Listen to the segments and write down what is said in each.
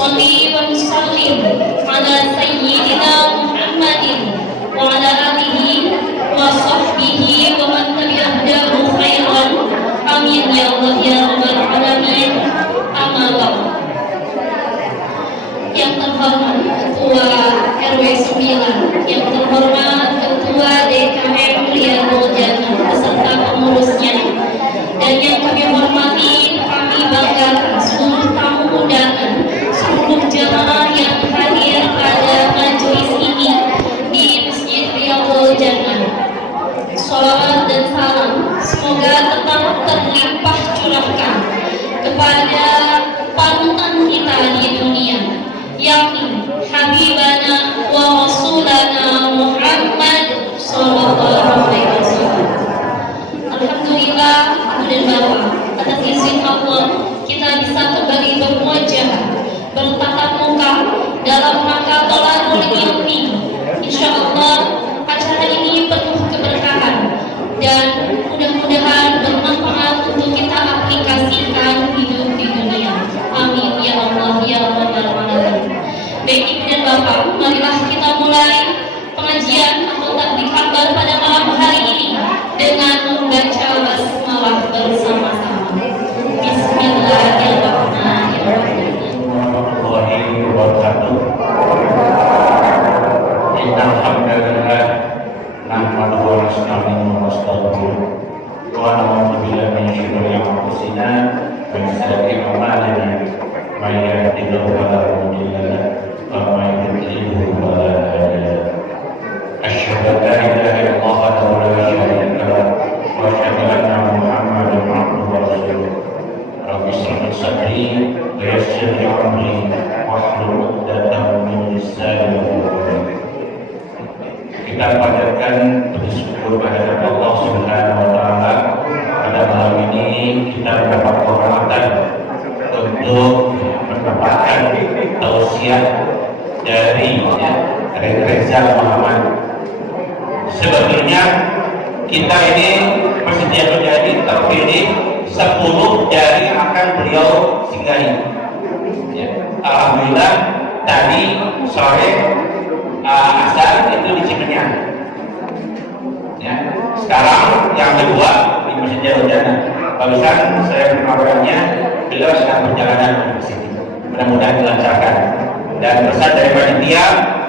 nusalli wa nusallim ala sayyidina Muhammadin wa ala alihi wa sahbihi wa man tabi'ahum khairan. Amin ya Allah ya rabbal alamin. Amma ba'd. Yang terhormat Ketua RW 9, yang terhormat Ketua DKM Riyadhul Jannah beserta pengurusnya, dan yang kami hormati, kami banggakan seluruh tamu undangan, seluruh jamaah yang hadir pada majelis ini di Masjid Riyadhul Jannah. Sholawat dan salam semoga tetap terlimpah curahkan kepada panutan kita di dunia, yakni Habibana wa Rasulana Muhammad sallallahu alaihi wasallam. Alhamdulillah, dan Bapak, atas izin Allah kita bisa kembali berwajah, bertatap muka dalam rangka thalabul ilmi. Insya Allah acara ini penuh keberkahan dan mudah-mudahan bermanfaat untuk kita aplikasikan hidup di dunia. Amin ya Allah ya rabbal alamin. Baik Ibu dan Bapak, marilah kita mulai pengajian atau takdik akbar pada malam hari ini dengan membaca basmalah bersama-sama. Bismillahirrahmanirrahim. Warahmatullahi wabarakatuh. Innal hamdalillah nahmaduhu wa nasta'inuhu wa nastaghfiruh wa na'udzu billahi min shururi anfusina wa min sayyiati a'malina. May yahdihillahu fala mudilla lahu wa may yudlilhu fala hadiya lahu. Asyhadu an la ilaha illallah wahdahu la syarika lahu wa asyhadu anna Muhammadan abduhu wa rasuluh. Rabbi shrah li sadri wa yassir li amri wahlul 'uqdatam min lisani yafqahu qawli. Kita panjatkan puji syukur kehadirat Allah Subhanahu wa taala. Pada malam ini kita mendapat kehormatan untuk mendapatkan tausiah dari Reza Muhammad. Sebetulnya kita ini Masjid Riyadhul Jannah terpilih 10 dari akan beliau singgahi. Ya. Alhamdulillah tadi sore asar itu di Cimenyan. Ya. Sekarang yang kedua di Masjid Riyadhul Jannah. Barusan saya mengabarkannya beliau sedang perjalanan ke sini. Mudah-mudahan dilancarkan. Dan pesan dari panitia,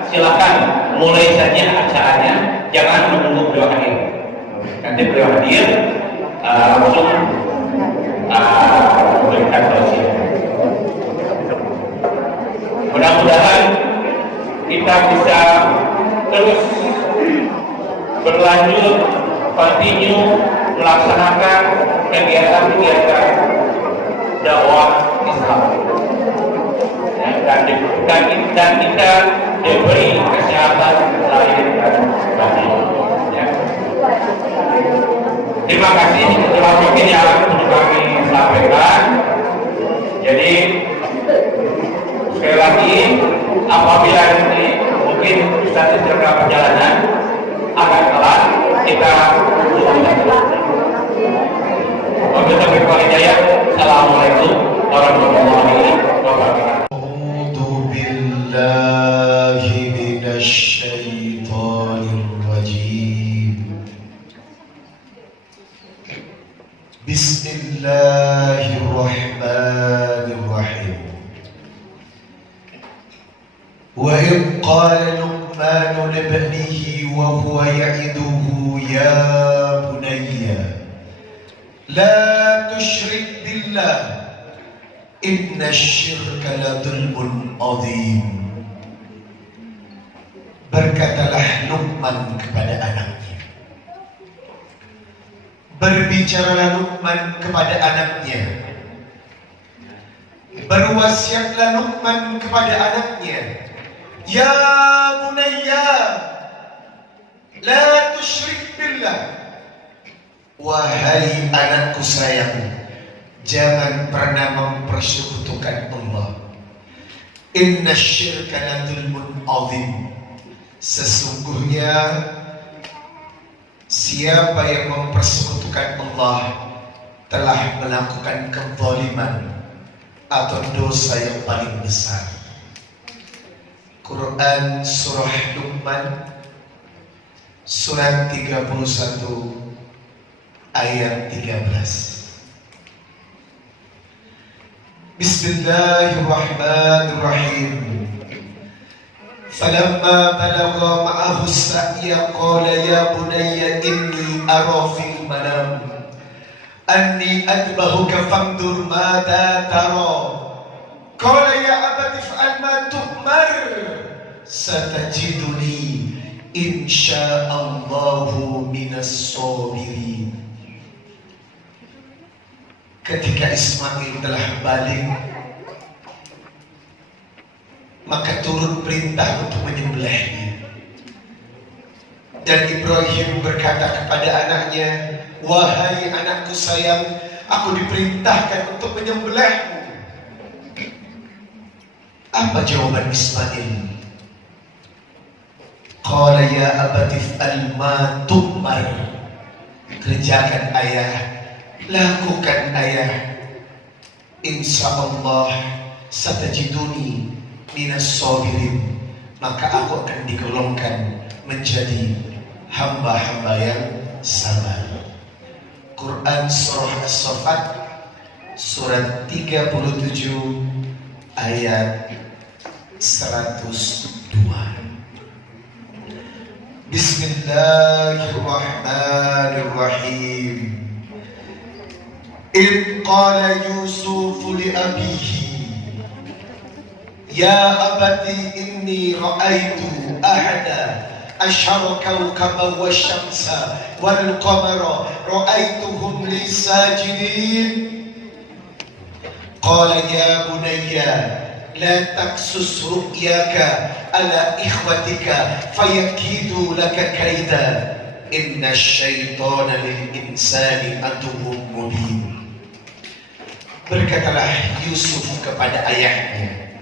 silakan mulai saja acaranya, jangan menunggu beliau hadir. Nanti beliau hadir langsung memberikan tausiah. Mudah-mudahan kita bisa terus berlanjut, continue melaksanakan kegiatan-kegiatan dakwah Islam. Dan kita diberi kesehatan lahir dan batin. Ya. Terima kasih telah mungkin yang kami sampaikan. Jadi sekali lagi, apabila nanti mungkin Ustaz dalam perjalanan akan telat, kita Assalamualaikum warahmatullahi wabarakatuh. بالله من الشيطان الرجيم. بسم الله الرحمن الرحيم. وإذ قال لقمان لابنه وهو يعظه يا بني لا تشرك بالله إن الشرك لظلم عظيم. Berkatalah Luqman kepada anaknya, berbicaralah Luqman kepada anaknya, berwasiatlah Luqman kepada anaknya, ya bunayya la tusyrik billah, wahai anakku sayang, jangan pernah mempersekutukan Allah. Inna syirka la dzulmun azim. Sesungguhnya siapa yang mempersekutukan Allah telah melakukan kezaliman atau dosa yang paling besar. Quran Surah Luqman Surat 31 ayat 13. Bismillahirrahmanirrahim. Falamma balagha ma'ahu as-sa'ya qala ya bunayya inni ara fil manam anni adbahuka fandur madza tara. Qala ya abati if'al ma tu'mar satajiduni insyaallahu minas sabirin. Ketika Ismail telah balik, maka turun perintah untuk menyembelihnya. Dan Ibrahim berkata kepada anaknya, wahai anakku sayang, aku diperintahkan untuk menyembelihmu. Apa jawaban Ismail? Qala ya abati if'al ma tu'mar. Kerjakan ayah, lakukan ayah. Insyaallah satajiduni minas sabirin. Maka aku akan digolongkan menjadi hamba-hamba yang sabar. Quran Surah As-Saffat Surat 37 ayat 102. Bismillahirrahmanirrahim. إذ قال يوسف لأبيه يا أبت إني رأيت أحد عشر كوكبا والشمس والقمر رأيتهم لي ساجدين. قال يا بني لا تقصص رؤياك على إخوتك فيكيدوا لك كيدا إن الشيطان للإنسان عدو مبين. Berkatalah Yusuf kepada ayahnya,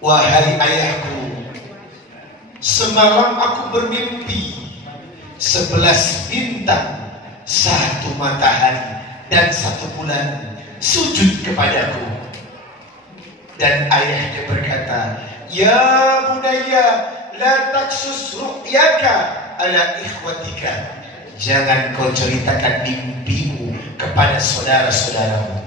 wahai ayahku, semalam aku bermimpi 11 bintang, 1 matahari dan 1 bulan sujud kepadaku. Dan ayahnya berkata, ya bunayya la taksus ru'yaka ala ikhwatika. Jangan kau ceritakan mimpimu kepada saudara-saudaramu.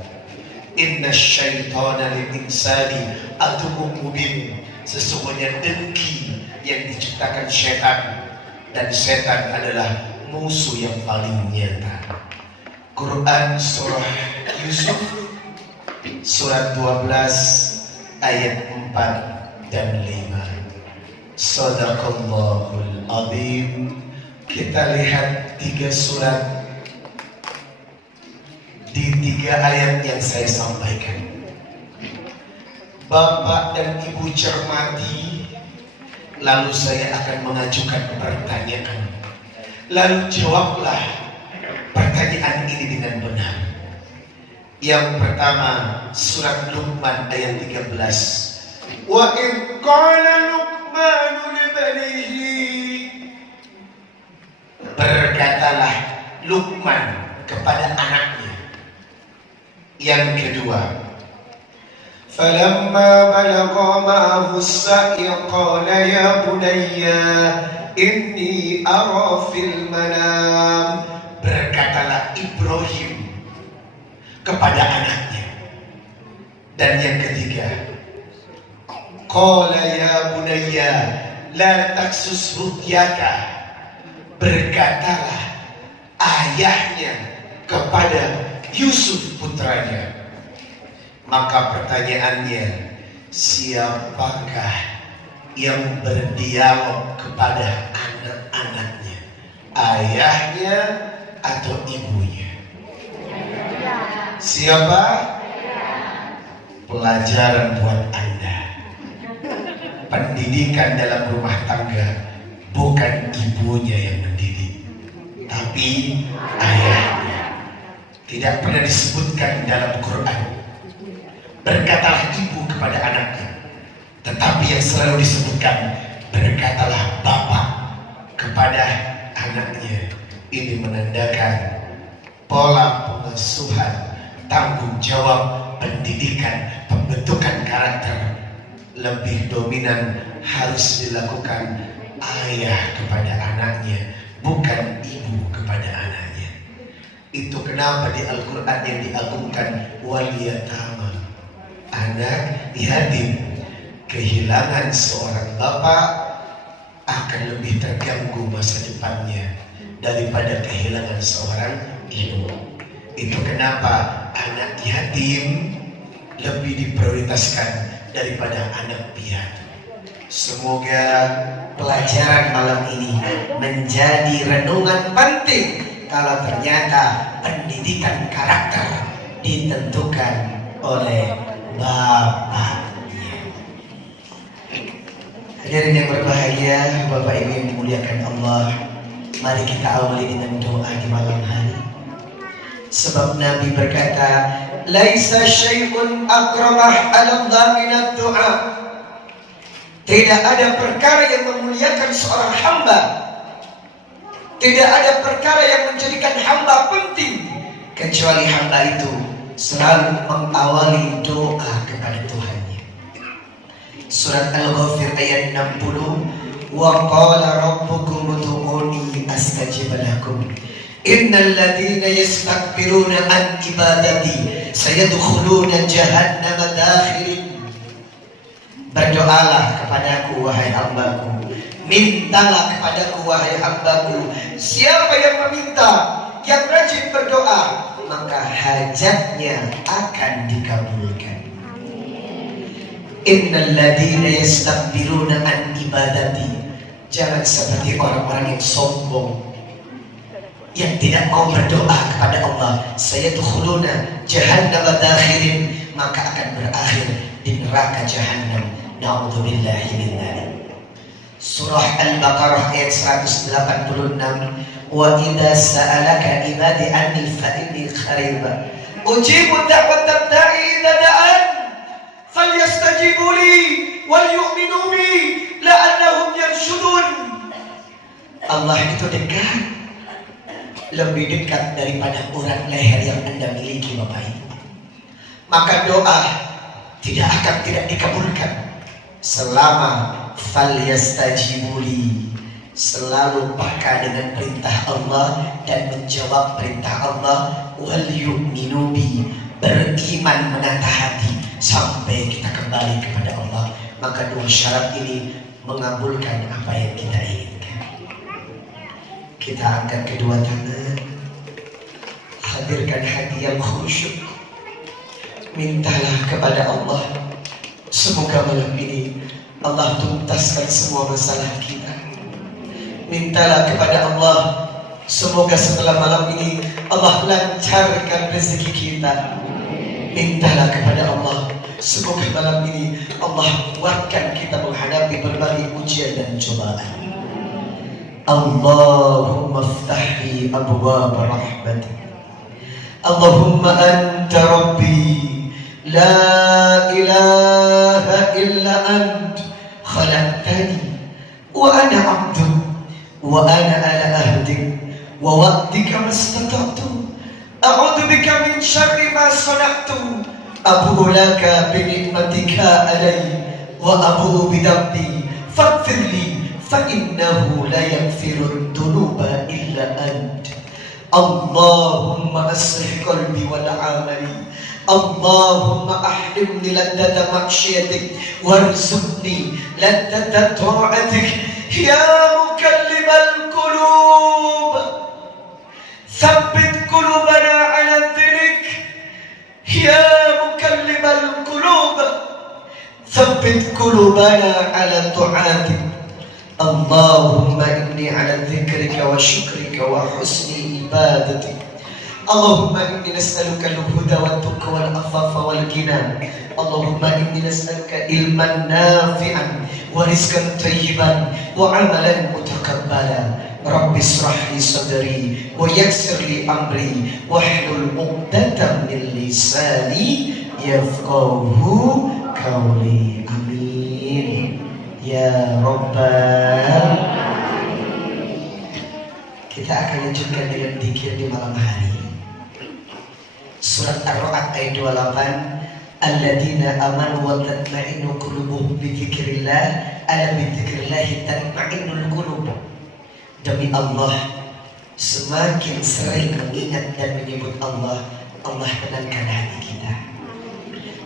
Inna syaitana lil insani aduwwun mubin. Sesungguhnya dengki yang diciptakan setan, dan setan adalah musuh yang paling nyata. Quran Surah Yusuf Surat 12 ayat 4 dan 5. Shadaqallahul azim. Kita lihat 3 surat di 3 ayat yang saya sampaikan. Bapak dan Ibu cermati, lalu saya akan mengajukan pertanyaan. Lalu jawablah pertanyaan ini dengan benar. Yang pertama, surat Luqman ayat 13. Wa in qala Luqmanu li banihi. Berkatalah Luqman kepada anaknya. Yang kedua, falamma balagha ma'ahu as-sa'ya qala ya bunayya inni ara fil manam. Berkatalah Ibrahim kepada anaknya. Dan yang ketiga, qala ya bunayya la taksus ru'yaka. Berkatalah ayahnya kepada Yusuf putranya. Maka pertanyaannya, siapakah yang berdialog kepada anak-anaknya? Ayahnya atau ibunya? Siapa? Pelajaran buat Anda. Pendidikan dalam rumah tangga bukan ibunya yang mendidik, tapi ayahnya. Tidak pernah disebutkan dalam Quran berkatalah ibu kepada anaknya, tetapi yang selalu disebutkan berkatalah bapak kepada anaknya. Ini menandakan pola pengasuhan, tanggung jawab, pendidikan, pembentukan karakter lebih dominan harus dilakukan ayah kepada anaknya, bukan ibu kepada anaknya. Itu kenapa di Al-Quran yang diagungkan wal yatama, anak yatim. Kehilangan seorang bapak akan lebih terganggu masa depannya daripada kehilangan seorang ibu. Itu kenapa anak yatim lebih diprioritaskan daripada anak piatu. Semoga pelajaran malam ini menjadi renungan penting kalau ternyata pendidikan karakter ditentukan oleh bapaknya. Hadirin yang berbahagia, Bapak Ibu yang dimuliakan Allah, mari kita awali dengan doa di malam hari. Sebab Nabi berkata, laisa syai'un akramah 'ala Allah minad du'a. Tidak ada perkara yang memuliakan seorang hamba, tidak ada perkara yang menjadikan hamba penting kecuali hamba itu selalu mengawali doa kepada Tuhannya. Surat Al-Ghafir ayat 60, wa qala rabbukum ud'uni astajib lakum innal ladzina yastakbiruna an ibadati sayadkhuluna jahannama dakhirin. Berdoalah kepadaku wahai hambaku, mintalah kepadaku wahai hambaku. Siapa yang meminta, yang rajin berdoa, maka hajatnya akan dikabulkan. Innal ladzina yastakbiruna an ibadati. Jangan seperti orang-orang yang sombong, yang tidak mau berdoa kepada Allah. Sayadkhuluna jahannama dakhirin, maka akan berakhir di neraka jahannam. Na'udzubillahi min dzalik. Surah Al-Baqarah ayat 186, wa idza sa'alaka ibadi anni fa inni qarib ujibu da'watad da'i idza da'an falyastajibu li wal yu'minu bi la'allahum yarshudun. Allah itu dekat, lebih dekat daripada urat leher yang Anda miliki, Bapak Ibu. Maka doa tidak akan tidak dikabulkan selama falyastajibuli, selalu peka dengan perintah Allah dan menjawab perintah Allah, wal yu'minu bi, beriman menata hati sampai kita kembali kepada Allah. Maka dua syarat ini mengabulkan apa yang kita inginkan. Kita angkat kedua tangan, hadirkan hati yang khusyuk, mintalah kepada Allah. Semoga malam ini Allah tuntaskan semua masalah kita. Mintalah kepada Allah, semoga setelah malam ini Allah lancarkan rezeki kita. Mintalah kepada Allah, semoga malam ini Allah kuatkan kita menghadapi berbagai ujian dan cobaan. Allahumma ftahli abwaab rahmatik. Allahumma anta rabbi la ilaha illa ant khalaqtani wa ana 'abduk wa ana ala ahdik wa wa'dika mastata'tu a'udzu bika min syarri ma sana'tu abu'u laka bi ni'matika alayya wa abu'u bi dhanbi faghfir li fa innahu la yaghfiru dhunuba illa ant. Allahumma aslih qalbi wal 'amali. Allahumma ahrimni laddata maksyiatik warzuqni laddata ta'atik. Ya mukallibal qulub, tsabbit qulubana ala dinik. Ya mukallibal qulub, tsabbit qulubana ala ta'atik. Allahumma inni ala dzikrika wa syukrika wa husni ibadatik. Allahumma inni nas'aluka al-huda wa tuqa wal afafa wal ghina. Allahumma inni nas'aluka ilman nafi'an wa rizqan thayyiban wa 'amalan mutaqabbala. Rabbi israh li sadri wa yassir li amri wahlul 'uqdatam min lisani yafqahu qawli. Amin ya rabbal. Kita akan lanjutkan dengan zikir di malam hari. Surat Ar-Ra'd ayat 28. Alladzina amanu wa tatma'innu qulubuhum bi dzikrillah, ala bi dzikrillah tatma'innul qulub. Demi Allah, semakin sering mengingat dan menyebut Allah, Allah tenangkan hati kita.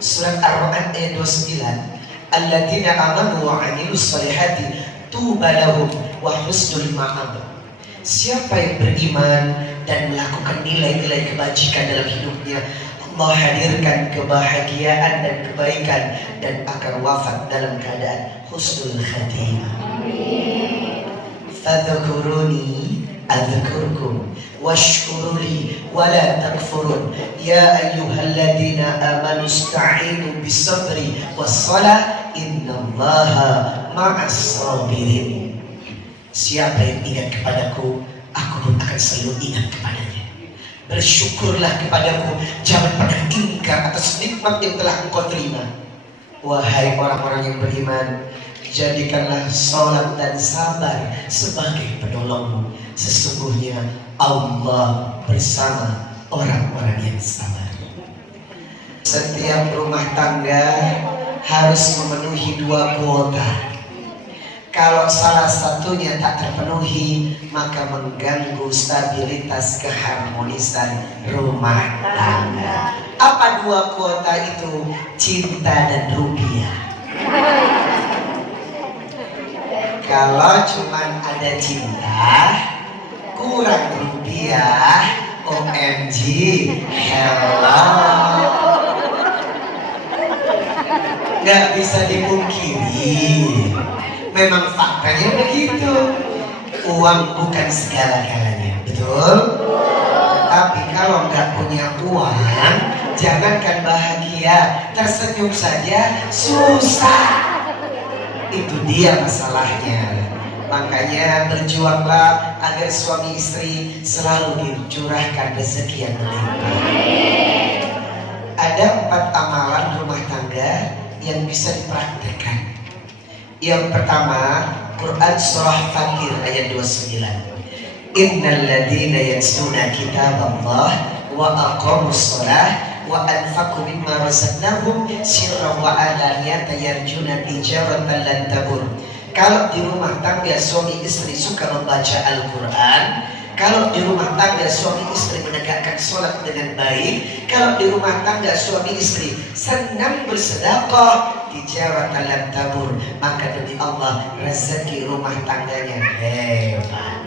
Surat Ar-Ra'd ayat 29, alladzina amanu wa 'amilus shalihati tuba lahum wa husnul ma'ab. Siapa yang beriman dan melakukan nilai-nilai kebajikan dalam hidupnya, Allah hadirkan kebahagiaan dan kebaikan dan akan wafat dalam keadaan husnul khatimah. Fadhkuruni adzkurkum washkuruli wala takfurun ya ayyuhalladzina amanu ista'inu bis-sabri was-salah innallaha ma'as sabirin. Siapa yang ingat kepadaku, aku pun akan selalu ingat kepadanya. Bersyukurlah kepadaku, jangan pernah ingkar atas nikmat yang telah engkau terima. Wahai orang-orang yang beriman, jadikanlah sholat dan sabar sebagai penolongmu. Sesungguhnya Allah bersama orang-orang yang sabar. Setiap rumah tangga harus memenuhi 2 kuota. Kalau salah satunya tak terpenuhi, maka mengganggu stabilitas keharmonisan rumah tangga. Apa 2 kuota itu? Cinta dan rupiah. Kalau cuma ada cinta, kurang rupiah, OMG, hello. Nggak bisa dipungkiri. Memang faktanya begitu. Uang bukan segala-galanya, betul? Tapi kalau nggak punya uang, jangankan bahagia, tersenyum saja susah. Itu dia masalahnya. Makanya berjuanglah agar suami istri selalu dicurahkan rezeki yang melimpah. Ada 4 amalan rumah tangga yang bisa dipraktekkan. Yang pertama, Quran surah Fatir ayat 29. Innal ladzina yatluna kitaballah wa aqamus shalah wa anfaqu mimma razaqnahum sirran wa alaniyatan yarjuna tijaratan lan tabur. Kalau di rumah tangga suami istri suka membaca Al-Quran, kalau di rumah tangga suami istri menegakkan sholat dengan baik, kalau di rumah tangga suami istri senang bersedekah, tijaratan lan tabur, maka demi Allah rezeki rumah tangganya hebat.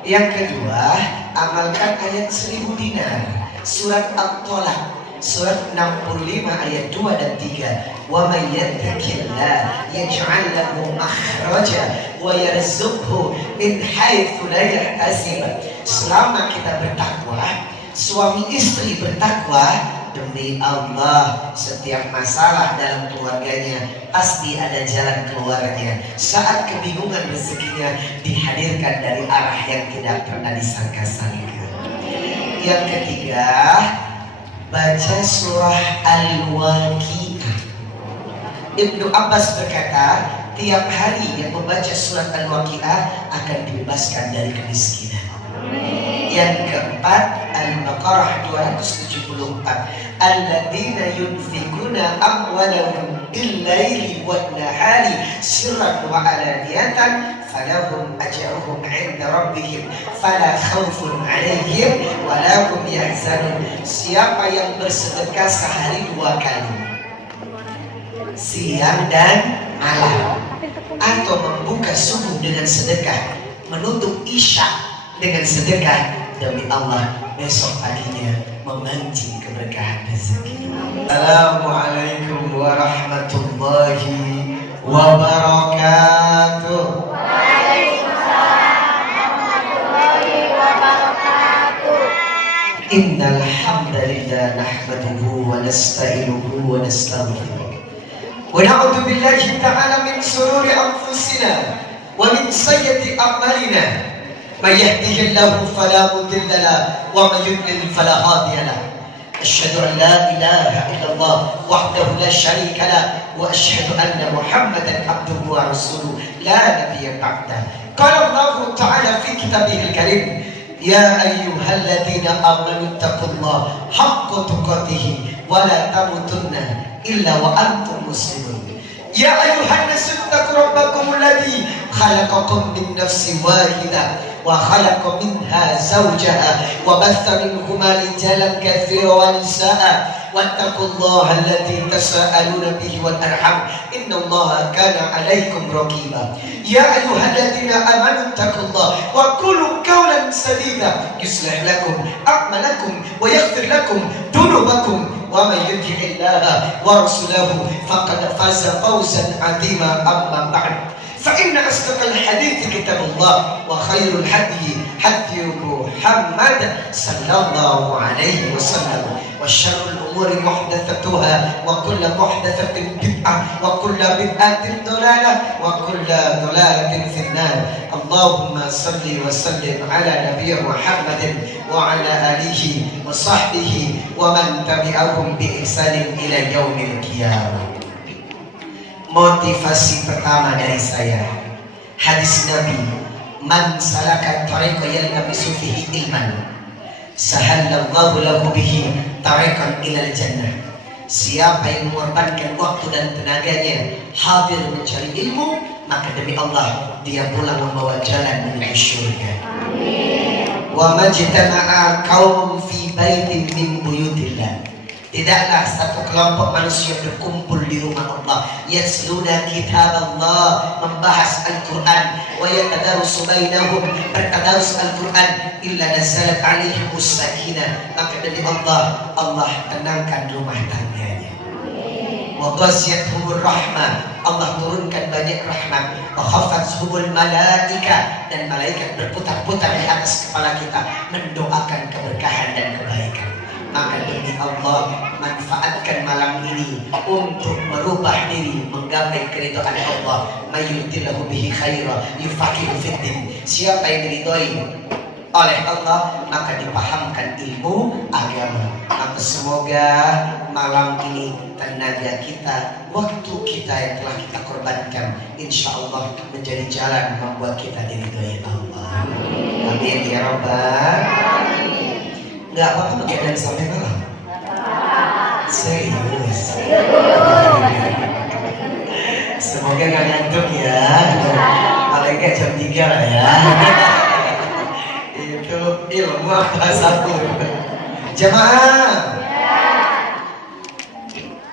Yang kedua, amalkan ayat 1000 dinar, surat At-Tolak, surat 65 ayat 2 dan 3. Wa may yattaqillah yaj'al lahu makhraja wa yarzuqhu min haitsu la yahtasib. Selama kita bertakwa, suami istri bertakwa, demi Allah setiap masalah dalam keluarganya pasti ada jalan keluarnya. Saat kebingungan rezekinya dihadirkan dari arah yang tidak pernah disangka-sangka. Yang ketiga, baca surah Al-Waqi'ah. Ibnu Abbas berkata, tiap hari yang membaca surat Al-Waqi'ah akan dibebaskan dari kemiskinan. Yang keempat, Al-Baqarah 274. Alladzina yunfikuna amwalahum bil-laili wan-nahari sirran wa alaniyatan falahum ajruhum 'inda rabbihim fala khaufun 'alaihim wa la hum yahzanun. Siapa yang bersedekah sehari 2 kali, siang dan malam, atau membuka subuh dengan sedekah, menutup isya dengan sedekah, demi Allah besok paginya memancing keberkahan rezeki. Assalamualaikum warahmatullahi wabarakatuh. Waalaikumsalam warahmatullahi wabarakatuh. Innal hamdalillah nahmaduhu wa nasta'inuhu wa nastaghfiruh. Wa na'udzu billahi ta'ala min shururi anfusina wa min sayyiati a'malina. من يهده الله فلا مضل له ومن يضلل فلا هادي له. أشهد أن لا إله إلا الله وحده لا شريك له وأشهد أن محمدا عبده ورسوله لا نبي بعده. قال الله تعالى في كتابه الكريم يا أيها الذين آمنوا اتقوا الله حق تقاته wa la tamutunna illa wa antum muslimun. Ya ayuhan nasu taqu rabbakum alladhi khalaqakum min nafsin wahidah wa khalaqa minha zawjaha wa batha minhuma rijalan katsiran wa nisaa wattaqullaha alladzi tasaaluna bihi wal arham innallaha kana 'alaikum raqiba. Ya ayyuhalladzina amanu taqullaha wa qulu qawlan sadida yuslih lakum a'malakum wa yaghfir lakum dhunubakum wa man yuti'illaha wa rasulahu faqad faza fawzan 'azima. Amma ba'd, fa inna asdaqal hadithi kitabullah wa khairul hadi hadi Muhammad sallallahu alaihi wasallam wa syarrul umuri muhdatsatuha wa kullu muhdatsatin bid'ah wa kullu bid'atin dhalalah wa kullu dhalalatin finnar. Allahumma salli wa sallim ala nabiyyina Muhammadin wa ala alihi wa sahbihi wa man tabi'ahum bi ihsanin ila yaumil qiyamah. Motivasi pertama dari saya, hadis Nabi, man salaka tariqa yaltamisu fihi ilman sahallallahu lahu bihi tariqan ilal jannah. Siapa yang mengorbankan waktu dan tenaganya hadir mencari ilmu, maka demi Allah dia pulang membawa jalan menuju surga. Wa majtama'a qaumun fi baitin min buyutillah. Tidaklah satu kelompok manusia berkumpul di rumah Allah, yasluna kitab Allah, membahas Al-Quran, wa yatadarusu bainahum, bertadarus Al-Quran, illa nazalat alaihimus sakinah, maka dari Allah, Allah tenangkan rumah tangganya. Wa ghasyiyatuhumur rahmah, Allah turunkan banyak rahmat. Wa khafathumul malaika, dan malaikat berputar-putar di atas kepala kita mendoakan keberkahan dan kebaikan. Maka demi Allah, manfaatkan malam ini untuk merubah diri, menggapai keridhaan Allah. Mayyutillahu bihi khaira yufaqihu fiddin. Siapa yang diridhoi oleh Allah, maka dipahamkan ilmu agama. Maka semoga malam ini tenaga kita, waktu kita yang telah kita korbankan, insya Allah menjadi jalan membuat kita diridhoi Allah. Amin ya Rabbal. Nggak apa-apa begadang sampai malam. Serius. Semoga nggak ngantuk ya. Paling nggak jam 3 lah ya. Itu ilmu apa satu. Jemaah,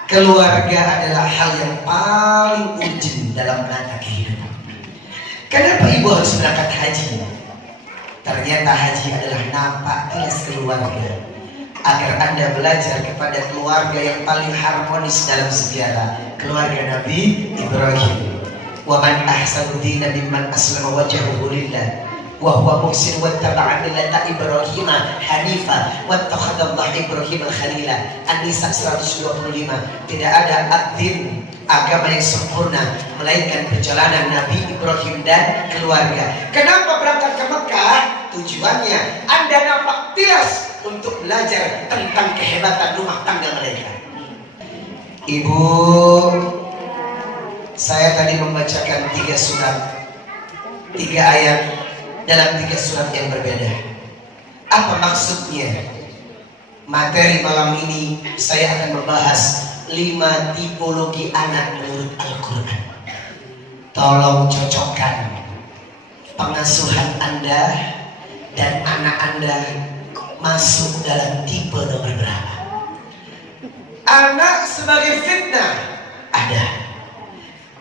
keluarga adalah hal yang paling urgent dalam menata kehidupan. Kenapa ibu harus berangkat haji? Ternyata haji adalah nampak tilas keluarga, agar Anda belajar kepada keluarga yang paling harmonis dalam sejarah, keluarga Nabi Ibrahim. Wa man ahsanu dinan mimman aslama wajhahu lillah wa huwa muhsin wattaba'a millata Ibrahim hanifa wattakhadallahu Ibrahim khalila. An-Nisa 125. Tidak ada ad-din, agama yang sempurna, melainkan perjalanan Nabi Ibrahim dan keluarga. Kenapa berangkat ke Mekah? Tujuannya Anda nampak tilas untuk belajar tentang kehebatan rumah tangga mereka. Ibu, saya tadi membacakan 3 surat, 3 ayat dalam 3 surat yang berbeda. Apa maksudnya? Materi malam ini saya akan membahas 5 tipologi anak menurut Al-Quran. Tolong cocokkan pengasuhan Anda dan anak Anda masuk dalam tipe nomor berapa. Anak sebagai fitnah ada.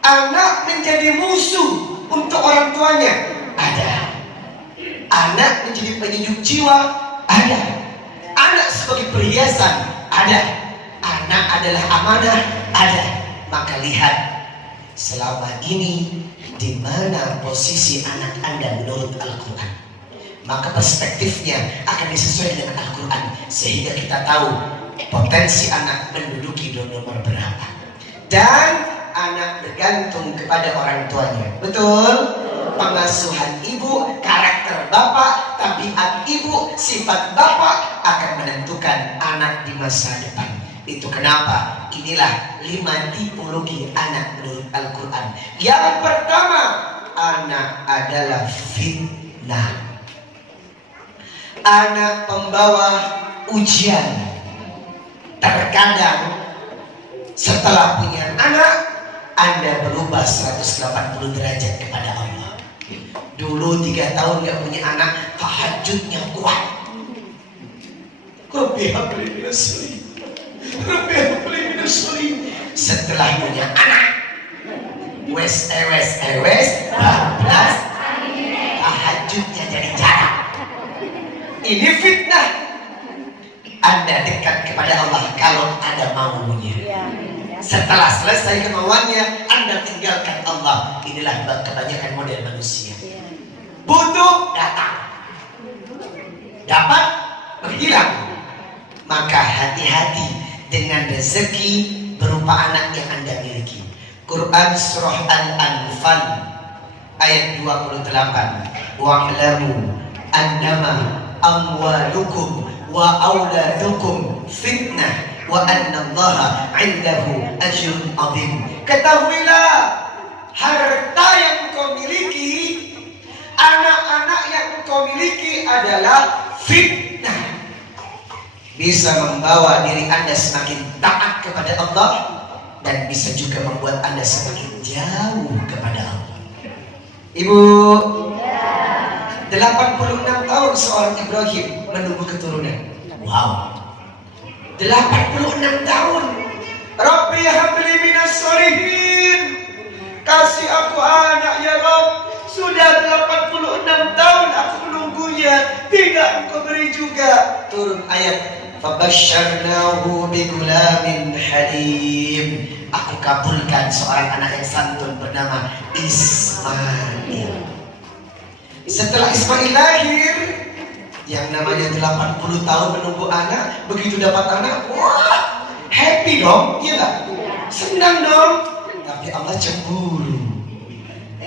Anak menjadi musuh untuk orang tuanya ada. Anak menjadi penyejuk jiwa ada. Anak sebagai perhiasan ada. Anak adalah amanah ada. Maka lihat selama ini di mana posisi anak Anda menurut Al-Quran. Maka perspektifnya akan disesuaikan dengan Al-Quran, sehingga kita tahu potensi anak menduduki nomor berapa. Dan anak bergantung kepada orang tuanya. Betul? Pengasuhan ibu, karakter bapak, tabiat ibu, sifat bapak akan menentukan anak di masa depan. Itu kenapa inilah 5 tipologi anak menurut Al-Quran. Yang pertama, anak adalah fitnah. Anak pembawa ujian. Terkadang setelah punya anak, Anda berubah 180 derajat kepada Allah. Dulu 3 tahun gak punya anak, tahajudnya kuat. Setelah punya anak, wes, bablas, tahajudnya jadi jarang. Ini fitnah. Anda dekat kepada Allah kalau ada maunya. Setelah selesai kemauannya, Anda tinggalkan Allah. Inilah kebanyakan model manusia. Butuh, datang. Dapat, menghilang. Maka hati-hati dengan rezeki berupa anak yang Anda miliki. Quran surah Al-Anfal ayat 28. Wa'lamu annama amwalukum wa auladukum fitnah wa annallaha 'indahu ajrun 'azim. Ketahuilah, harta yang kau miliki, anak-anak yang kau miliki adalah fitnah. Bisa membawa diri Anda semakin taat kepada Allah dan bisa juga membuat Anda semakin jauh kepada Allah. Ibu, 86 tahun seorang Ibrahim menunggu keturunan. Wow. 86 tahun. Rabbi habli minas sholihin. Kasih aku anak ya Rabb. Sudah 86 tahun aku menunggunya, tidak engkau beri juga. Turun ayat. Fabasyarnahu bigulamin halim. Aku kabulkan seorang anak yang santun bernama Ismail. Setelah Ismail lahir, yang namanya 80 tahun menunggu anak, begitu dapat anak, wah, happy dong, iya gak? Senang dong. Tapi Allah cemburu.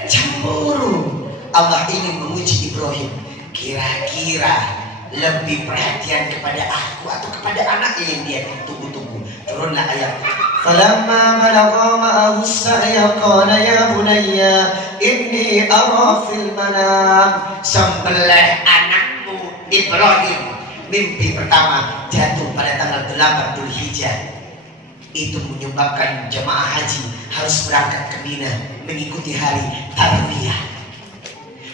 Cemburu. Allah ingin menguji Ibrahim. Kira-kira lebih perhatian kepada aku atau kepada anaknya yang dia tunggu-tunggu. Turunlah ayat. Falamma balagha ma'ahu as-sa'ya qala ya bunayya inni ara fil manam. Sembelih anakmu Ibrahim. Mimpi pertama jatuh pada tanggal 8 Dzulhijjah. Itu menyebabkan jemaah haji harus berangkat ke Mina mengikuti hari Tarwiyah.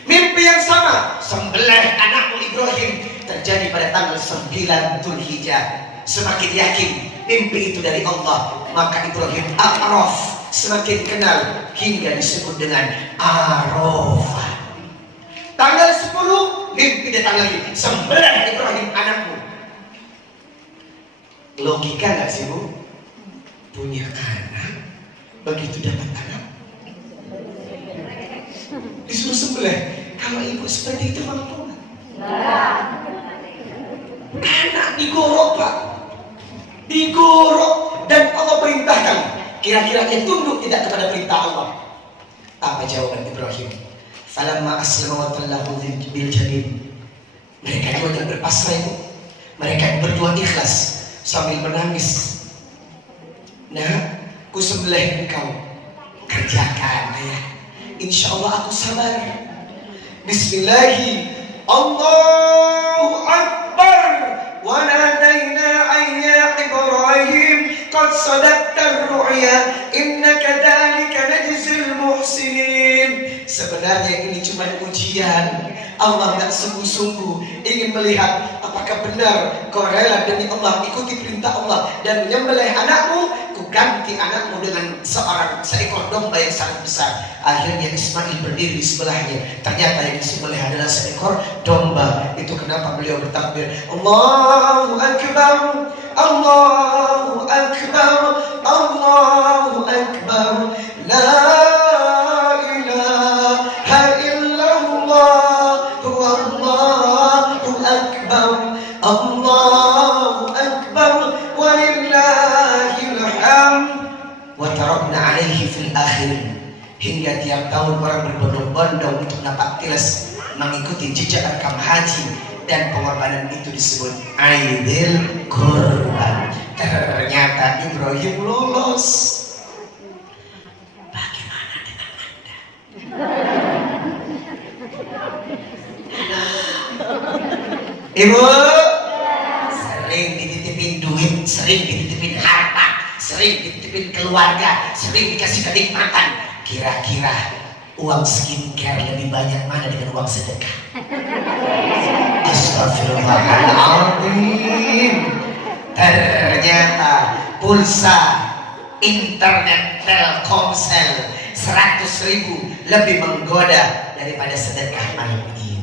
Mimpi yang sama, sembelih anakmu Ibrahim, terjadi pada tanggal 9 Dzulhijjah. Semakin yakin mimpi itu dari Allah, maka Ibrahim Araf, semakin kenal hingga disebut dengan Arafah. Tanggal 10 mimpi datang lagi, sembelih Ibrahim anakmu. Logika gak sih Bu? Punya anak, begitu dapat anak disuruh sembelih. Kalau ibu seperti itu mampu nggak? Anak digorok Pak, digorok, dan Allah perintahkan. Kira-kira dia tunduk tidak kepada perintah Allah? Apa jawaban Ibrahim? Falamma aslama wa tallahu bil jabin. Mereka dua yang berpasrah itu, mereka yang berdua ikhlas sambil menangis. Nah, ku sembelih engkau, kerjakan ya. Insya Allah aku sabar. Bismillahi Allahu Akbar. Wa nadaina ayya Ibrahim qad sadaqta ar-ru'ya innaka dzalika najzil muhsinin. Sebenarnya ini cuma ujian. Allah tidak sungguh-sungguh ingin melihat apakah benar kau rela demi Allah ikuti perintah Allah dan menyembelih anakmu. Ku ganti anakmu dengan seekor domba yang sangat besar. Akhirnya Ismail berdiri di sebelahnya. Ternyata yang disembelih adalah seekor domba. Itu kenapa beliau bertakbir, Allahu Akbar, Allahu Akbar, Allahu Akbar, la ilaha illallah, Allahu Akbar, Allahu Akbar, walillahil hamd. Wa tarakna alaihi fil akhirin. Hingga tiap tahun orang berbondong-bondong untuk dapat tilas mengikuti jejak rekam haji, dan pengorbanan itu disebut Aidil Kurban. Ternyata Ibrahim lolos. Bagaimana dengan Anda? Ibu sering dititipin duit, sering dititipin sering dititipin keluarga, sering dikasih kenikmatan. Kira-kira uang skincare lebih banyak mana dengan uang sedekah? Astagfirullahaladzim. Ternyata pulsa internet Telkomsel 100.000 lebih menggoda daripada sedekah malam ini.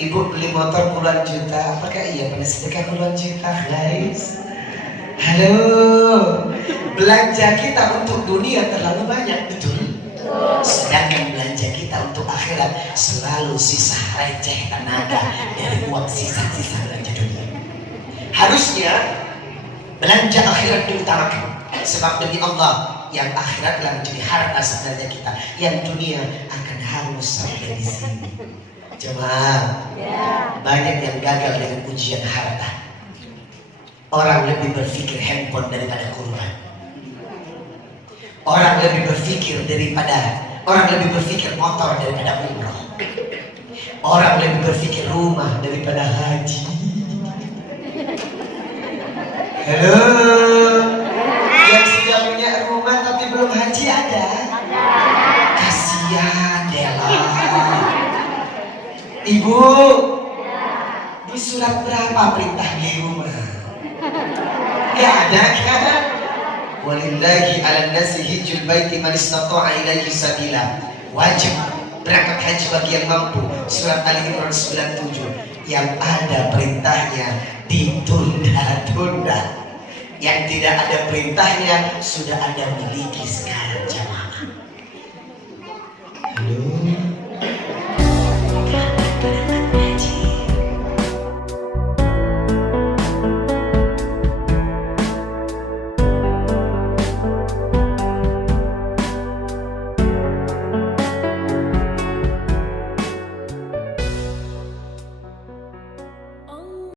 Ibu beli motor puluhan juta, apakah iya pernah sedekah puluhan juta, guys? Halo, belanja kita untuk dunia terlalu banyak, betul? Sedangkan belanja kita untuk akhirat selalu sisa receh tenaga dari uang sisa-sisa belanja dunia. Harusnya belanja akhirat diutamakan, sebab demi Allah yang akhiratlah menjadi harta sebenarnya kita, yang dunia akan hangus sampai di sini. Jemaah, banyak yang gagal dengan ujian harta. Orang lebih berpikir handphone daripada kurban. Orang lebih berpikir motor daripada umroh. Orang lebih berpikir rumah daripada haji. Halo, yang sudah punya rumah tapi belum haji ada? Kasihan Dela. Ibu, di surat berapa perintah beli rumah? Gak ada kan? Walillahi ala nasi hijjul baiti man istata'a ilaihi sabila. Wajib berangkat haji bagi yang mampu. Surat Ali Imran 97. Yang ada perintahnya ditunda-tunda. Yang tidak ada perintahnya sudah ada miliki sekarang, jamaah. Halo.